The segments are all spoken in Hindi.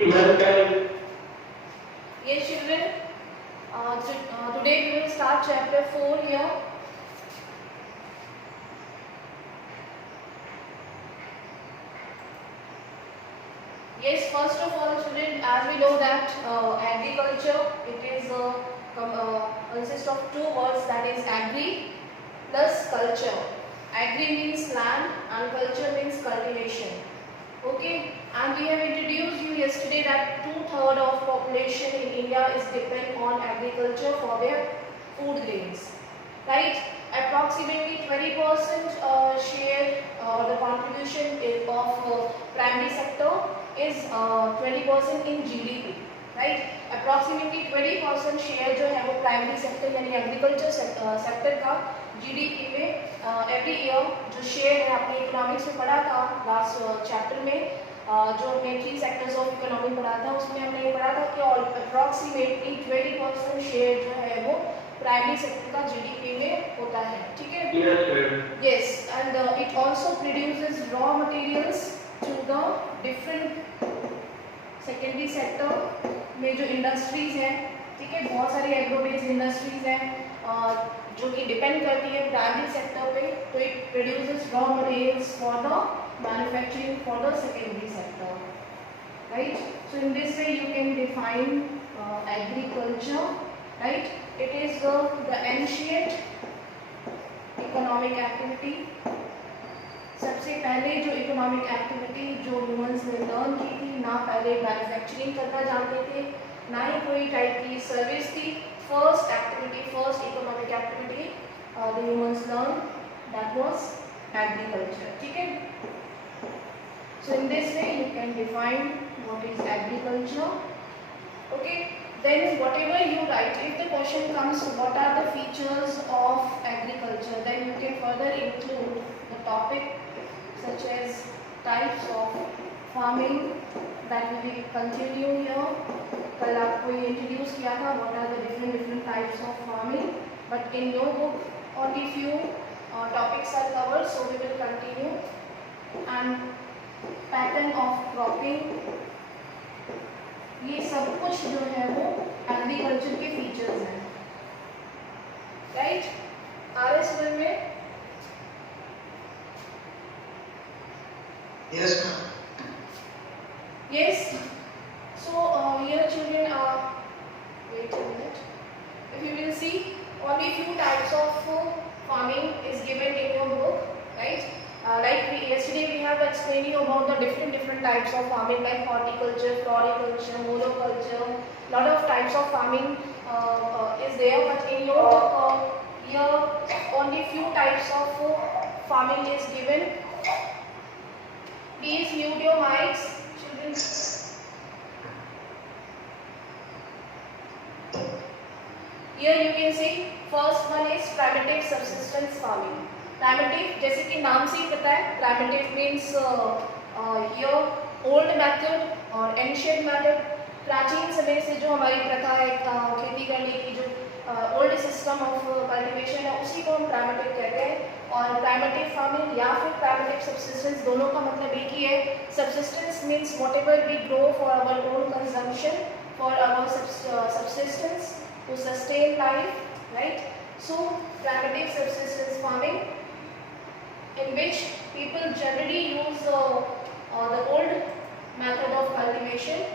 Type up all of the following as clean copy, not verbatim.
Yes, children. Today we will start chapter 4 here. Yes, first of all, children, as we know that agriculture, it is consists of two words, that is agri plus culture. Agri means land and culture means cultivation. Okay, and we have introduced you yesterday that 2/3 of population in India is depend on agriculture for their food grains, right? Approximately 20% share the contribution of primary sector is 20% in GDP, right? Approximately 20% share जो है वो प्राइमरी सेक्टर यानी एग्रीकल्चर सेक्टर का जीडीपी में एवरी ईयर जो शेयर है, आपने इकोनॉमिक्स में पढ़ा था लास्ट चैप्टर में, जो हमने 3 सेक्टर्स ऑफ इकोनॉमी पढ़ा था, उसमें हमने ये पढ़ा था कि अप्रॉक्सीमेटली 20% शेयर जो है वो प्राइमरी सेक्टर का जीडीपी में होता है, ठीक है? Yes, and it also produces raw materials to the different secondary sector में जो इंडस्ट्रीज हैं, ठीक है, बहुत सारी एग्रो बेस्ड इंडस्ट्रीज हैं जो कि डिपेंड करती है प्राइमरी सेक्टर पे, तो it produces raw materials for the manufacturing for the secondary sector, right? So in this way you can define agriculture, right? It is the ancient economic activity. सबसे पहले जो इकोनॉमिक एक्टिविटी जो ह्यूमंस ने लर्न की थी, ना पहले मैन्युफैक्चरिंग करना जानते थे, ना ही कोई टाइप की सर्विस थी। First activity, first economic activity the humans learn, that was agriculture, ठीक है? So in this way you can define what is agriculture, okay? Then whatever you write, if the question comes what are the features of agriculture, then you can further include the topic such as types of farming, that will be continue here. कल आपको ये introduce किया था what are the different types of farming, but in your book only few topics are covered, so we will continue. And pattern of cropping, ये सब कुछ जो है वो एग्रीकल्चर के फीचर्स हैं, राइट? आरएस में Yes, ma'am. Yes. So here children are, wait a minute. If you will see, only few types of farming is given in your book, right? Yesterday we have explained you about the different types of farming, like horticulture, floriculture, monoculture. Lot of types of farming is there, but in your book here only few types of farming is given. Please mute your mics, children. Here you can see first one is primitive subsistence farming. Primitive, जैसे कि नाम से ही पता है, प्राइमेटिव मीन्स ओल्ड मेथड और एंशिएंट मेथड। प्राचीन समय से जो हमारी प्रथा है खेती करने की, जो ओल्ड सिस्टम ऑफ कल्टीवेशन है, उसी को हम प्राइमेटिव कहते हैं। और प्राइमेटिव फार्मिंग या फिर प्राइमेटिव सब्सिस्टेंस, दोनों का मतलब एक ही है। Subsistence means whatever we grow for our own consumption, for our subsistence to sustain life, right? So primitive subsistence farming in which people generally use the old method of cultivation.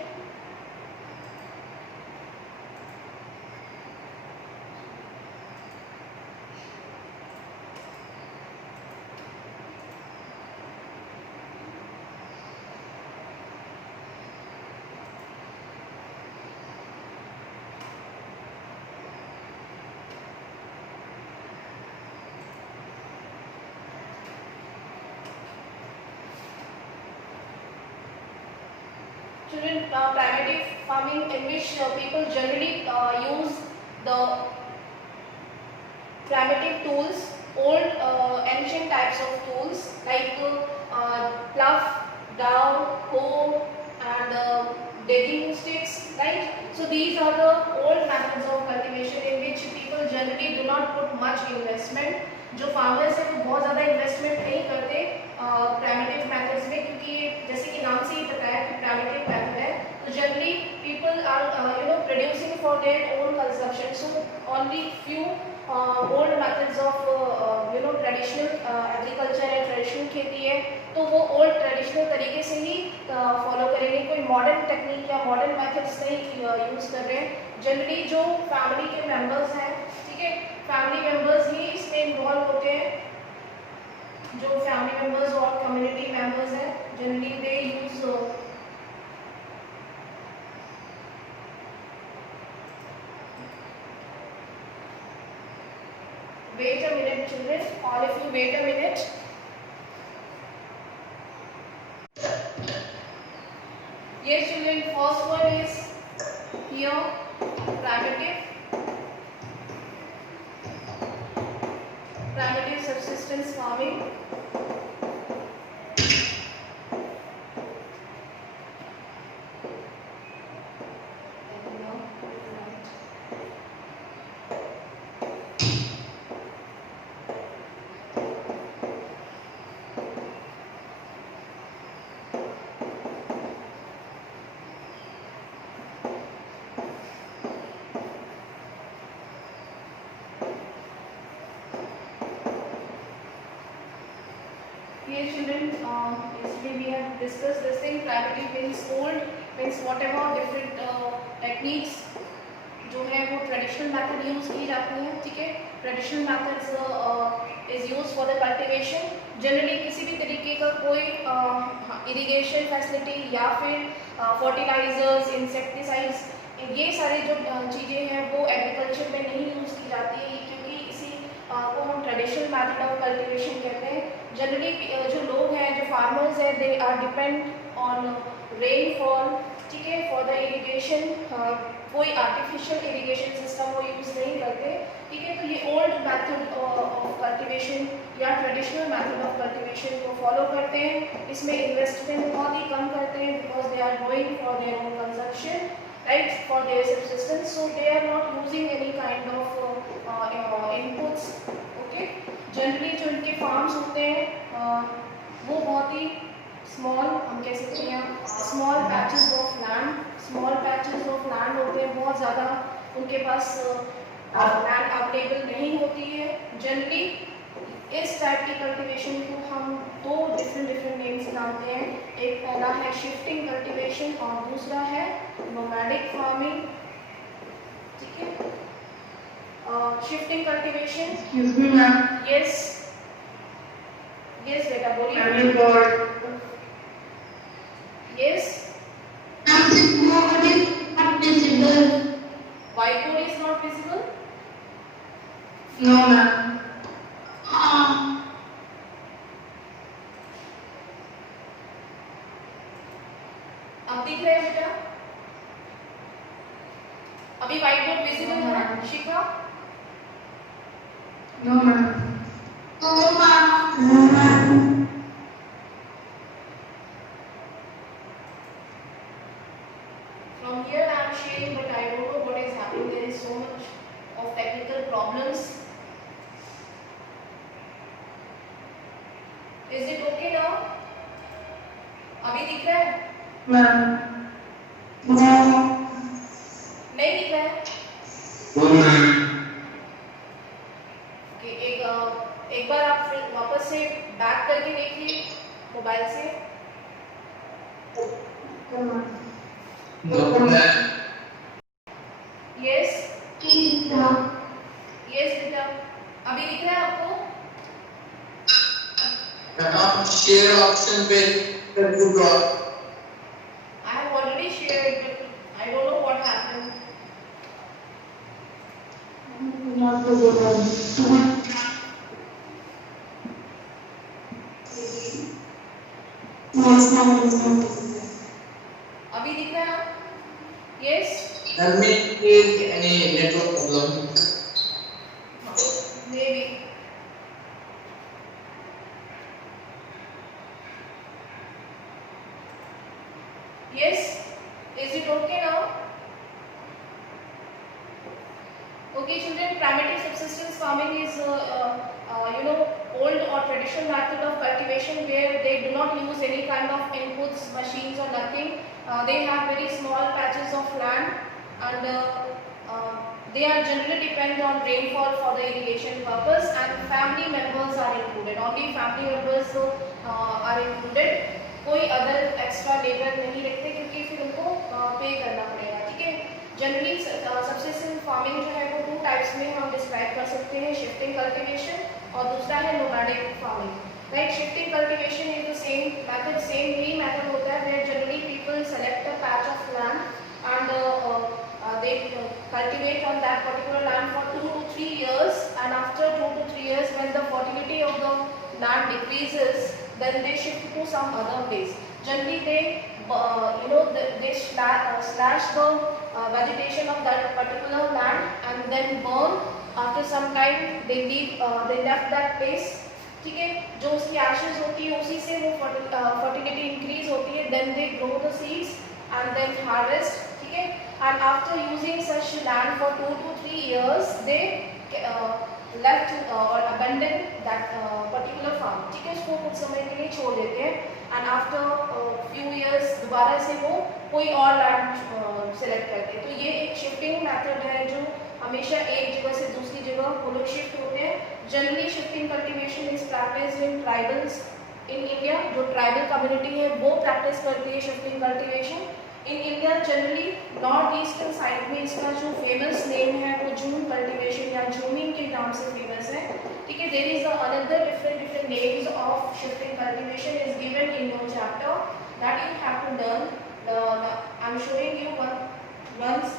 Children, primitive farming in which people generally use the primitive tools, old ancient types of tools like plough, down, hoe and digging sticks, right? So these are the old methods of cultivation in which people generally do not put much investment. जो फार्मर्स है वो बहुत ज़्यादा इन्वेस्टमेंट नहीं करते प्राइमेटिव मेथड्स में, क्योंकि जैसे कि नाम से ही पता है कि प्राइमेटिव मेथड है, तो for their own consumption. So only few old methods of traditional agriculture है, traditional खेती है, तो वो old traditional तरीके से ही follow करेंगे, कोई modern technique या modern methods नहीं use कर रहे हैं. Generally जो family के members हैं, ठीक है, family members ही इसमें involve होते हैं. जो family members और community members हैं, generally they use wait a minute children, all of you wait a minute. Yes children, first one is here primitive subsistence farming. Here children, yesterday we have discussed this thing. Primitive means old, means whatever different techniques जो है वो ट्रेडिशनल मेथड यूज की जाती हैं, ठीक है. Traditional methods is use for the cultivation. Generally किसी भी तरीके का कोई इरिगेशन फैसिलिटी या फिर फर्टिलाइजर्स, इंसेक्टिसाइड्स, ये सारे जो चीज़ें हैं वो एग्रीकल्चर में नहीं यूज़ की जाती है, क्योंकि इसी को हम ट्रेडिशनल मेथड ऑफ कल्टीवेशन कहते हैं. जनरली जो लोग हैं, जो फार्मर्स हैं, they are depend on rainfall, ठीक है, फॉर द इरिगेशन. कोई आर्टिफिशियल इरिगेशन सिस्टम वो यूज़ नहीं करते, ठीक है. तो ये ओल्ड मेथड ऑफ कल्टीवेशन या ट्रेडिशनल मेथड ऑफ कल्टीवेशन को फॉलो करते हैं. इसमें इन्वेस्टमेंट बहुत ही कम करते हैं, because they are going for their own consumption, right, for their subsistence, so they are not using any kind of inputs. Okay, generally जो इनके farms होते हैं वो बहुत ही small, हम कह सकते हैं small patches of land, small patches of land होते हैं, बहुत ज़्यादा उनके पास land available नहीं होती है. Generally इस टाइप की कल्टीवेशन को हम दो डिफरेंट नेम्स जानते हैं. एक पहला है शिफ्टिंग कल्टीवेशन और दूसरा है नोमैडिक फार्मिंग, ठीक है. Shifting cultivation. Excuse me ma'am. Yes yes बेटा बोलिए. Yes, whiteboard is not visible. No ma'am. अब दिख रहे हैं बेटा? अभी व्हाइट बोर्ड विजिबल है Shikha? No ma'am. From here I am sharing, but I don't know what is happening. There is so much of technical problems. Is it okay now? अभी दिख रहा है? मैम. नहीं दिख रहा है? Okay, एक बार आप फिर वापस से बैक करके देखिए मोबाइल से. यस यस बेटा, अभी दिख रहा है आपको? शेयर ऑप्शन पे I have already shared, but I don't know what happened. अभी दिख रहा है? Yes? That means any network problem. Maybe. Yes? Is it okay now? Okay children, primitive subsistence farming is old or traditional method of cultivation where they do not use any kind of inputs, machines or nothing. They have very small patches of land and they are generally depend on rainfall for the irrigation purpose, and family members are included. Only family members are included. कोई अदर एक्स्ट्रा लेबर नहीं रखते क्योंकि फिर उनको पे करना पड़ेगा, ठीक है। जनरली सबसिस्टेंस फार्मिंग जो है वो 2 टाइप्स में हम डिस्क्राइब कर सकते हैं, शिफ्टिंग कल्टीवेशन और दूसरा है nomadic farming. Right, shifting cultivation is the same method, same ही मेथड होता है where generally people select a patch of land and they cultivate on that particular land for 2 to 3 years, and after 2 to 3 years when the fertility of the land decreases, then they shift to some other place. Generally they they slash the vegetation of that particular land and then burn. After some time they left that place, ठीक है। जो उसकी ashes होती है उसी से वो fertility increase होती है, then they grow the seeds and then harvest, ठीक है। And after using such land for 2 to 3 years, they left or abandoned that particular farm, ठीक है। उसको कुछ समय के लिए छोड़ देते हैं, and after few years दोबारा से वो कोई और लैंड सेलेक्ट करते हैं। तो ये एक शिफ्टिंग मेथड है जो हमेशा एक जगह से दूसरी जगह वो लोग शिफ्ट होते हैं। Generally shifting cultivation is practice in tribals in India, जो ट्राइबल कम्युनिटी है वो प्रैक्टिस करती है shifting cultivation. In India generally north eastern side में इसका जो फेमस नेम है वो झूम कल्टीवेशन या झूमिंग के नाम से फेमस है, ठीक है। There is another different names of shifting cultivation is given in your chapter that you have to learn. I am showing you once,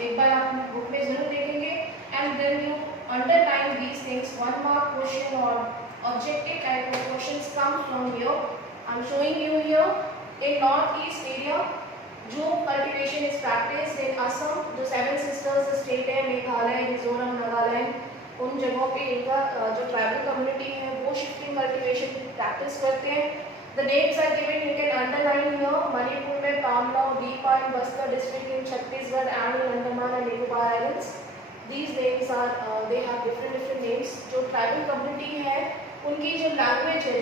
एक बार आप बुक में जरूर देखेंगे, and then you underline these things. 1 mark question और objective type of questions come from here. I am showing you here in north east area jhum cultivation is practice in Assam, जो 7 सिस्टर्स स्टेट है, मेघालय, मिजोरम, नागालैंड, उन जगहों पे इनका जो ट्राइबल कम्युनिटी है वो शिफ्टिंग कल्टीवेशन प्रैक्टिस करते हैं। The names are given, you can underline here. Manipur में pamlou, deepa in Bastar district in Chhattisgarh and in Andaman and Nicobar islands. These names are they have different names. जो ट्राइबल कम्युनिटी है उनकी जो लैंग्वेज है,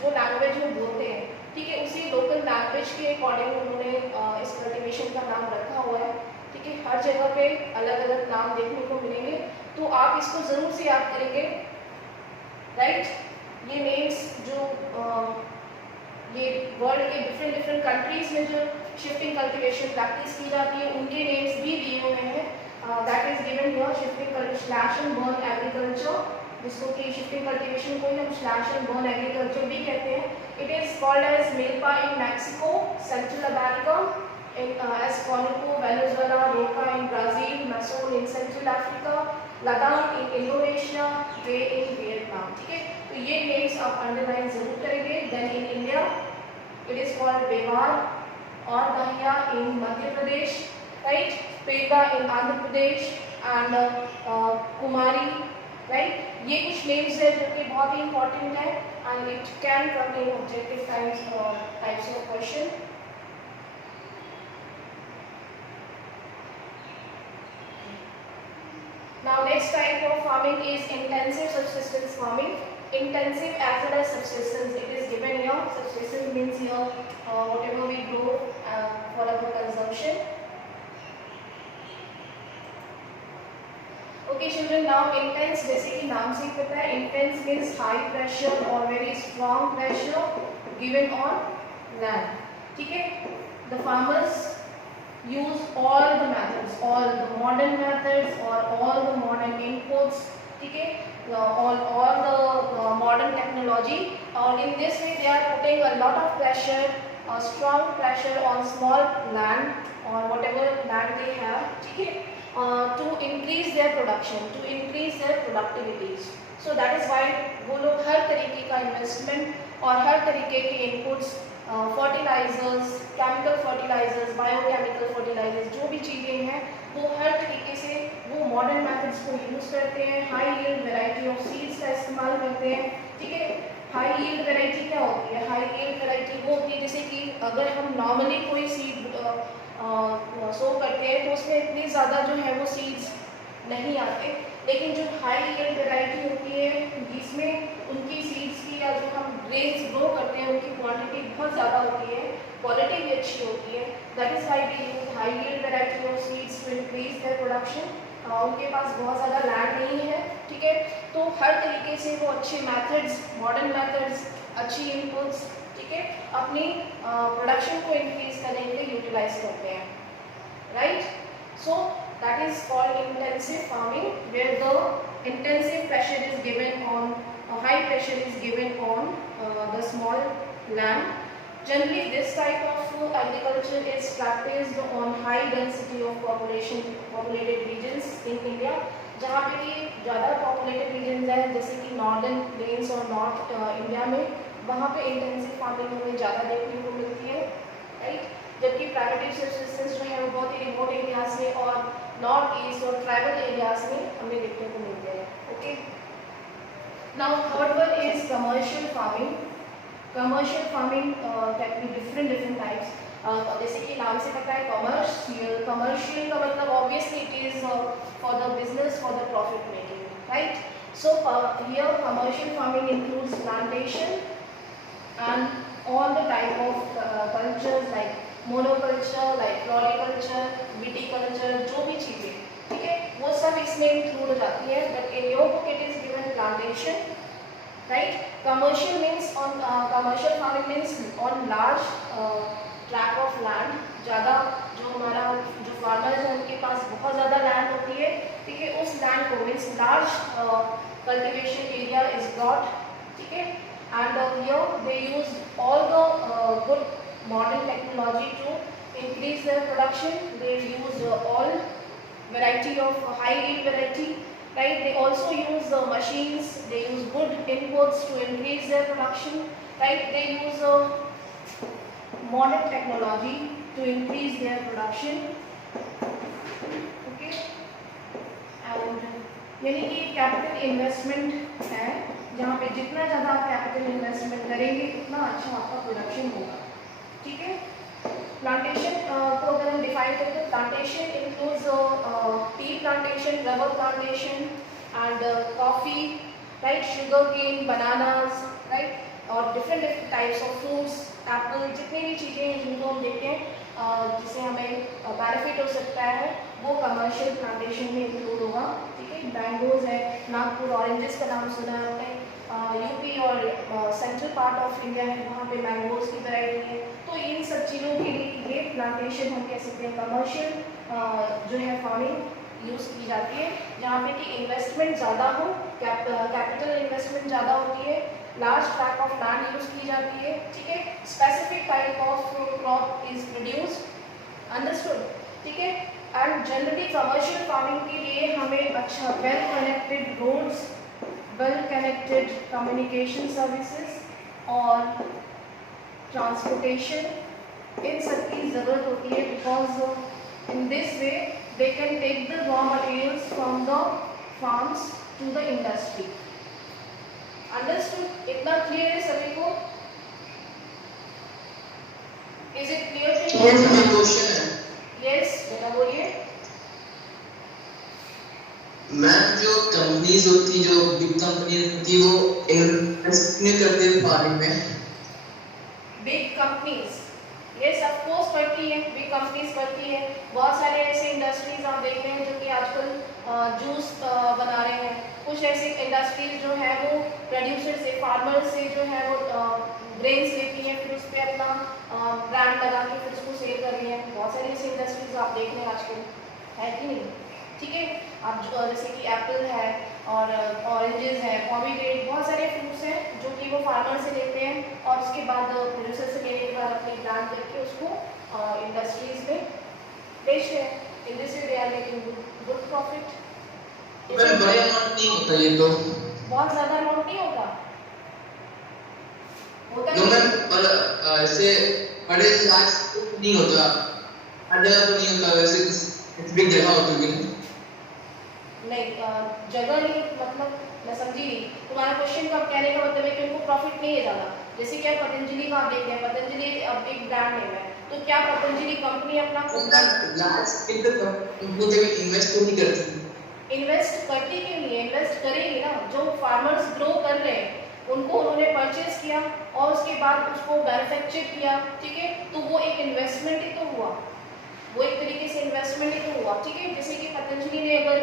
जो लैंग्वेज वो बोलते हैं, ठीक है, उसी लोकल लैंग्वेज के अकॉर्डिंग उन्होंने इस कल्टीवेशन का नाम रखा हुआ है, ठीक है। हर जगह पे अलग अलग नाम देखने को मिलेंगे, तो आप इसको ज़रूर से याद करेंगे, राइट। ये नेम्स जो ये वर्ल्ड के डिफरेंट कंट्रीज में जो शिफ्टिंग कल्टीवेशन प्रैक्टिस की जाती है उनके नेम्स भी दिए हुए हैं। That is given here, shifting slash and burn agriculture, जिसको कि शिफ्टिंग कल्टीवेशन को ही हम स्लैश एंड बर्न एग्रीकल्चर भी कहते हैं। It is called as milpa in Mexico, Central America, as Conoco, Venezuela, Roca in Brazil, Mason in Central Africa, Ladakh in Indonesia, Ray in Vietnam, ठीक है। तो ये names आप underline जरूर करेंगे। Then in India, it is called Bewar or Dahiya in Madhya Pradesh, right? Pega in Andhra Pradesh and Kumari, right. ये कुछ नेम्स है जो कि बहुत ही इंपॉर्टेंट है and it can come in objective types of question. Now next type of farming is intensive subsistence farming. Intensive as well as subsistence, it is given here. Subsistence means here whatever we grow for our consumption. Okay children, now intense, जैसे कि नाम से ही पता है, intense means high pressure or very strong pressure given on land, ठीक है। The farmers use all the methods, all the modern methods or all the modern inputs, ठीक है, all the modern technology, और in this way they are putting a lot of pressure, strong pressure on small land or whatever land they have, ठीक है, to increase their production, to increase their productivities. So that is why वो लोग हर तरीके का investment और हर तरीके के inputs, fertilizers, chemical fertilizers, biochemical fertilizers, जो भी चीज़ें हैं वो हर तरीके से वो modern methods को use करते हैं। high yield variety of seeds का इस्तेमाल करते हैं, ठीक है। high yield variety क्या होती है? high yield variety वो होती है जैसे कि अगर हम normally कोई seed सो करते हैं तो उसमें इतनी ज़्यादा जो है वो सीड्स नहीं आते, लेकिन जो हाई यील्ड वैरायटी होती है जिसमें उनकी सीड्स की या जो हम ग्रेन्स ग्रो करते हैं उनकी क्वांटिटी बहुत ज़्यादा होती है, क्वालिटी भी अच्छी होती है, That is why they use high yield variety of seeds to increase their production. उनके पास बहुत ज़्यादा लैंड नहीं है, ठीक है, तो हर तरीके से वो अच्छे मेथड्स, मॉडर्न मेथड्स, अच्छी इनपुट्स, ठीक है, अपनी प्रोडक्शन को इंक्रीज करने के लिए यूटिलाइज करते हैं, right. So that is called intensive farming, where the intensive pressure is given on, high pressure is given on the small land. Generally, this type of agriculture is practiced on high density of populated regions in India. जहाँ पे कि ज़्यादा populated regions हैं, जैसे कि नॉर्दर्न प्लेन्स और नॉर्थ इंडिया में, वहाँ पे इंटेंसिव फार्मिंग हमें ज़्यादा देखने को मिलती है, राइट. जबकि प्राइवेट सब्सिस्टेंस जो है वो बहुत ही रिमोट एरियाज में और नॉर्थ ईस्ट और ट्राइबल एरियाज में हमें देखने को मिलते हैं. Okay. Now third one is commercial farming. Commercial farming can be different types. जैसे कि नाम से पता है कमर्शियल. कमर्शियल का मतलब obviously it is for the business, for the profit making, right. So here commercial farming includes plantation and all the type of cultures like monoculture, like floriculture, viticulture, जो भी चीज़ें, ठीक है, वो सब इसमें इंक्लूड हो जाती है. But in your book it is given plantation, right. Commercial means on, commercial farming means on large track of land. ज़्यादा जो हमारा जो फार्मर्स हैं उनके पास बहुत ज़्यादा लैंड होती है, ठीक है, उस लैंड को means large cultivation area is got, ठीक है. And here they use all the good modern technology to increase their production. They use all variety of high yield variety, right. They also use machines. They use good inputs to increase their production, right. They use modern technology to increase their production. Okay. And यानी कि कैपिटल इन्वेस्टमेंट है, जहाँ पे जितना ज़्यादा आप कैपिटल इन्वेस्टमेंट करेंगे उतना अच्छा आपका प्रोडक्शन होगा, ठीक है. प्लांटेशन को अगर हम डिफाइन करें तो plantation includes tea plantation, rubber plantation and coffee, right, sugar cane, bananas, right, और different types of fruits, apple, जितनी भी चीज़ें हैं जिनको हम देखते हैं जिससे हमें बेनिफिट हो सकता है, वो कमर्शियल प्लांटेशन में इंक्लूड होगा, ठीक है. मैंगोज है, नागपुर ऑरेंजेस का नाम सुना है आपने, यूपी और सेंट्रल पार्ट ऑफ इंडिया है, वहाँ पे मैंगोज की वैरायटी है. तो इन सब चीज़ों के लिए ये प्लांटेशन हम कह सकते हैं कमर्शियल जो है फार्मिंग यूज़ की जाती है, जहाँ पे कि इन्वेस्टमेंट ज़्यादा हो, कैपिटल इन्वेस्टमेंट ज़्यादा होती है, large track of land use की जाती है, ठीक है. Specific type of crop is produced, understood, ठीक है. एंड जनरली कमर्शियल फार्मिंग के लिए हमें अच्छा well connected roads, well connected communication services और ट्रांसपोर्टेशन, इन सब की ज़रूरत होती है. Because in this way they can take the raw materials from the farms to the industry. Understood? इतना क्लियर है सभी को? Is it clear? क्वेश्चन है. यस, बेटा बोलिए. मैम, जो कंपनीज होती, जो बिग कंपनीज होती, वो इन्वेस्ट नहीं करते फार्मिंग में. Big companies yes of course करती है, बिग कंपनीज करती है. बहुत सारे ऐसे इंडस्ट्रीज आप देख रहे हैं जो कि आजकल जूस बना रहे हैं. कुछ ऐसे इंडस्ट्रीज जो है वो प्रोड्यूसर से, फार्मर से जो है वो ग्रेन्स लेती हैं, फिर उस पर अपना ब्रांड लगा के फिर उसको सेल कर रही हैं. बहुत सारी ऐसी इंडस्ट्रीज आप देख रहे हैं आजकल, है कि नहीं, ठीक है. आप जैसे कि एप्पल है और ऑरेंजेस है, पॉमीग्रेनेट, बहुत सारे फ्रूट्स हैं जो कि वो फार्मर से लेते हैं और उसके बाद प्रोड्यूसर से लेने के बाद अपने ब्रांड करके उसको इंडस्ट्रीज में बेचते हैं. In this way they are making good profit. बड़े अमाउंट नहीं होता ये तो. बहुत ज़्यादा अमाउंट नहीं होता. होता जो मैम ऐसे बड़े लार्ज नहीं होता, हर जगह तो नहीं होता. वैसे बिग जगह होती है नहीं, जगह नहीं, मतलब मैं समझी नहीं तुम्हारा क्वेश्चन का. कहने का मतलब है कि उनको प्रॉफिट नहीं है ज़्यादा. जैसे क्या पतंजलि का आप देखते हैं, पतंजलि अब एक ब्रांड नेम है, तो क्या पतंजलि कंपनी अपना लार्ज स्केल पे कंपनी भी इन्वेस्ट तो नहीं करती. इन्वेस्ट करती क्यों नहीं? इन्वेस्ट करेगी ना. जो फार्मर्स ग्रो कर रहे हैं उनको उन्होंने परचेज किया और उसके बाद उसको मैन्युफैक्चर किया, ठीक है, तो वो एक इन्वेस्टमेंट ही तो हुआ, वो एक तरीके से इन्वेस्टमेंट ही तो हुआ, ठीक है। जैसे कि पतंजलि ने अगर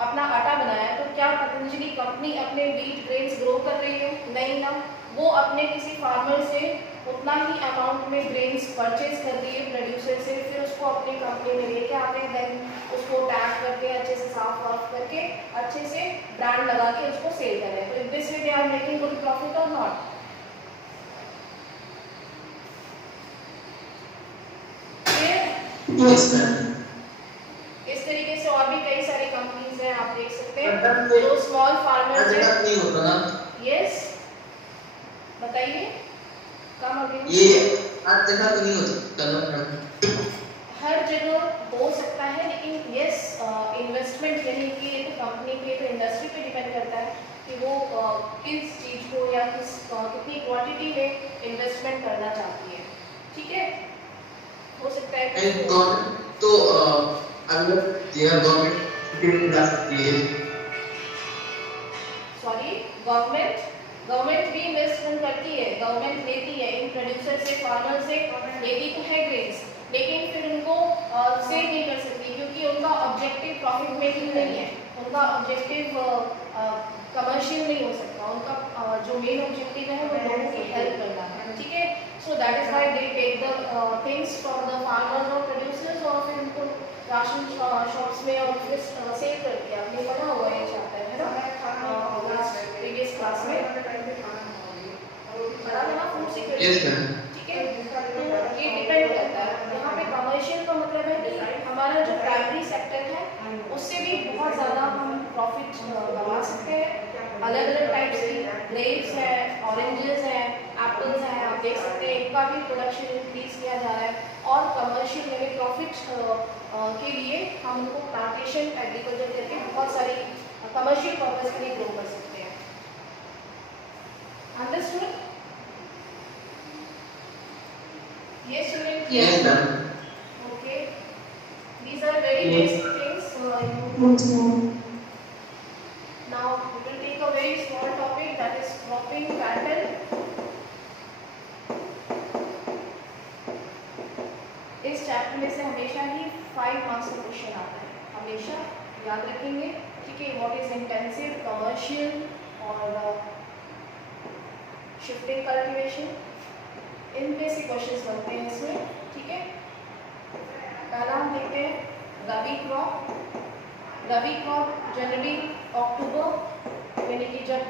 अपना आटा बनाया तो क्या पतंजलि कंपनी अपने व्हीट ग्रेन्स ग्रो कर रही है? नहीं ना, वो अपने किसी फार्मर से उतना ही अमाउंट में ग्रेन्स परचेज कर रही है प्रोड्यूसर से, फिर उसको अपनी कंपनी में लेके आते हैं, देन उसको टैग करके अच्छे से साफ वाफ करके अच्छे से ब्रांड लगा के उसको सेल कर रहे हैं। तो in this way they are making good profit और नॉट? Yes, ma'am. इस तरीके से और भी कई सारी कंपनीज हैं, आप देख सकते हैं, मतलब ये जो स्मॉल हर फार्मर्स जगह हैं। नहीं होता ना, यस, बताइए, कम अगेन। ये हर जगह तो नहीं होता ना। हर जगह हो सकता है, लेकिन यस, इन्वेस्टमेंट यानी कि ये तो कंपनी पे, तो इंडस्ट्री पे डिपेंड करता है कि वो किस चीज़ को या कितनी क्वांटिटी में इन्वेस्टमेंट करना चाहती है, ठीक है। हो सकता है एंड गवर्नमेंट तो अगर यह गवर्नमेंट जा सकती है। सॉरी, गवर्नमेंट भी इन्वेस्टमेंट करती है, गवर्नमेंट लेती है इन प्रोड्यूसर से, फार्मर से लेती तो है ग्रेन्स, लेकिन फिर उनको सेल नहीं कर सकती क्योंकि उनका ऑब्जेक्टिव प्रॉफिट मेकिंग नहीं है, उनका ऑब्जेक्टिव कमर्शियल नहीं हो सकता, उनका जो मेन ऑब्जेक्टिव है वो लोगों की हेल्प करना है, ठीक है। So that is why they take the things from the farmers और प्रोड्यूसर्स और फिर उनको राशन शॉप्स में और फिर सेल करके, आपने पढ़ा हुआ ये चैप्टर है ना प्रीवियस क्लास में पढ़ा था ना, फूड सिक्योरिटी, यस मैम। ठीक है। तो ये डिपेंड करता है, यहाँ पे कमर्शियल का मतलब है कि हमारा जो प्राइमरी सेक्टर है उससे भी बहुत ज़्यादा हम प्रॉफिट कमा सकते हैं। अलग अलग टाइप्स की ग्रेप्स है, ऑरेंजेस हैं, एप्पल्स हैं, आप देख सकते हैं, इनका भी प्रोडक्शन इंक्रीज किया जा रहा है और कमर्शियल में प्रॉफिट के लिए हम उनको प्लांटेशन एग्रीकल्चर करके बहुत सारी कमर्शियल पर्पज के लिए ग्रो कर सकते हैं। Understood? Yes, student? Yes ma'am. Okay. These are very basic things. Yes, ma'am. Now we will take a very small topic, that is cropping pattern. इस चैप्टर में से हमेशा ही 5 मार्क्स का क्वेश्चन आता है, हमेशा याद रखेंगे, ठीक है। व्हाट इज इंटेंसिव, कमर्शियल और शिफ्टिंग कल्टीवेशन, इनमें से क्वेश्चंस बनते हैं इसमें, ठीक है। पहला हम देखते हैं रबी क्रॉप। रबी क्रॉप जनवरी अक्टूबर यानी कि जब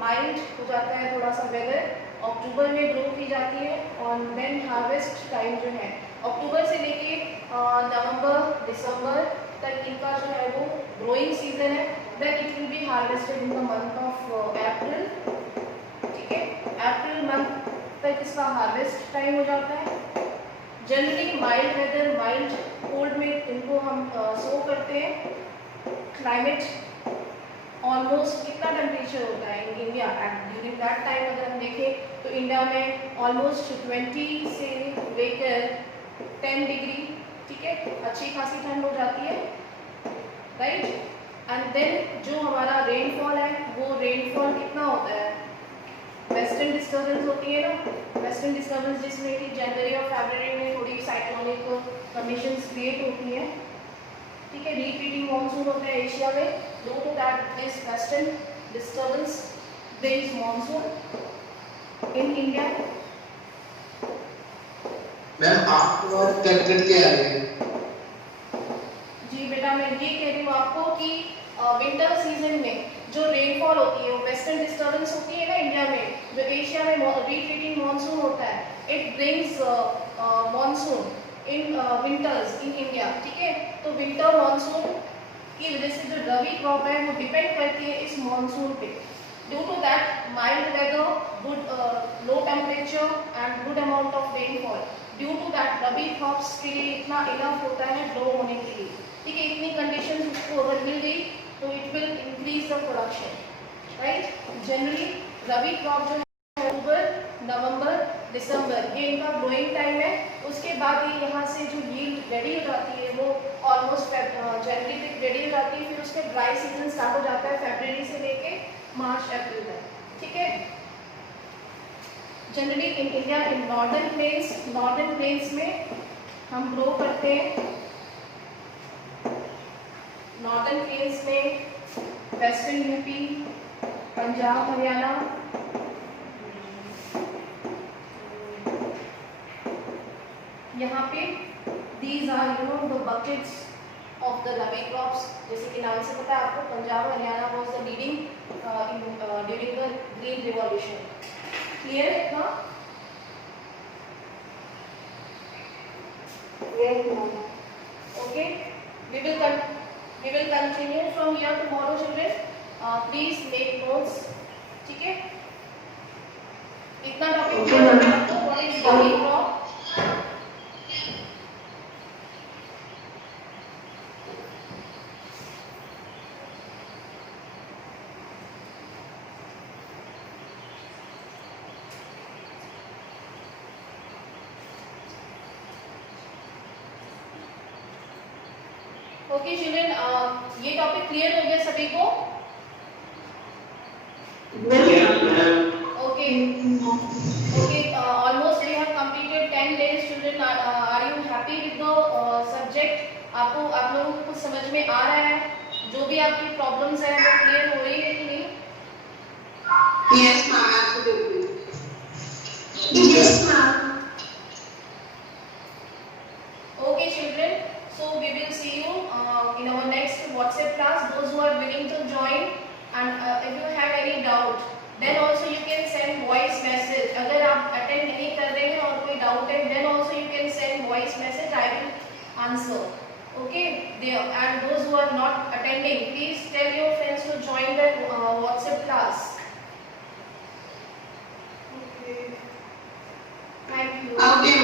माइल्ड हो जाता है थोड़ा सा वेदर, अक्टूबर में ग्रो की जाती है और देन हार्वेस्ट टाइम जो है अक्टूबर से लेके नवंबर दिसंबर तक इनका जो है वो ग्रोइंग सीजन है। Then it will be harvested in the month of April, ठीक है। अप्रैल मंथ तक इसका हार्वेस्ट टाइम हो जाता है। Generally mild weather, mild cold में इनको हम सो करते हैं। क्लाइमेट ऑलमोस्ट कितना टेम्परेचर होता है in India during that time, अगर हम देखें तो इंडिया में ऑलमोस्ट 20 से लेकर 10 डिग्री, ठीक है, अच्छी खासी ठंड हो जाती है, राइट। एंड देन जो हमारा रेनफॉल है वो रेनफॉल कितना होता है, वेस्टर्न डिस्टर्बेंस होती है ना, वेस्टर्न डिस्टर्बेंस जिसमें कि जनवरी और फरवरी में थोड़ी साइक्लोनिक कंडीशंस क्रिएट होती हैं, ठीक है। रिपीटिंग मॉनसून होता है एशिया में, due to that this western disturbance brings monsoon in India. Ma'am आपकी बात कट के आ रही है। जी बेटा, मैं ये कह रही हूँ आपको कि विंटर सीजन में जो रेनफॉल होती है वो वेस्टर्न डिस्टर्बेंस होती है ना इंडिया में, जो एशिया में रिपीटिंग मॉनसून होता है, it brings monsoon in winters in India, ठीक है। तो विंटर मॉनसून की वजह से जो रबी क्रॉप है वो डिपेंड करती है इस मॉनसून पे। Due to that mild weather, good low temperature and good amount of rainfall, due to that rabi crops के लिए इतना इनफ होता है ग्रो होने के लिए, ठीक है। इतनी कंडीशंस उसको अगर मिल गई तो it will increase the production, right. Generally rabi crop जो है अक्टूबर नवंबर दिसंबर ये इनका ग्रोइंग टाइम है। उसके बाद ये यहाँ से जो यील्ड रेडी हो जाती है वो ऑलमोस्ट जनवरी तक रेडी हो जाती है, फिर उसके ड्राई सीजन स्टार्ट हो जाता है फरवरी से लेके मार्च अप्रैल तक, ठीक है। Generally in India in northern plains में हम ग्रो करते हैं, नॉर्दर्न प्लेन्स में वेस्टर्न यूपी, पंजाब, हरियाणा, यहाँ पे these are the buckets of the rabi crops. जैसे कि नाम से पता है आपको, Punjab Haryana was the leading during the Green Revolution. Clear इतना? Yes, ma'am. Okay. We will continue from here tomorrow, children. Please make notes. ठीक है? इतना टॉपिक Okay, क्लियर हो ma'am. गया आपको? What is rabi crop? Okay children, ये टॉपिक क्लियर हो गया सभी को? Yes, ma'am. Okay okay, almost we have completed 10 days. Children, are you happy with the subject? आप लोगों को कुछ समझ में आ रहा है? जो भी आपकी प्रॉब्लम्स है वो क्लियर हो रही है कि नहीं? Yes, ma'am. Absolutely. Yes, ma'am. Okay, children. So we will see you in our next WhatsApp class. Those who are willing to join, and if you have any doubt, then also you can send voice message. अगर आप attend नहीं कर रहे हैं और कोई doubt है, then also you can send voice message. I will answer. Okay. And those who are not attending, please tell your friends to join the WhatsApp class. Okay. Thank you. Okay,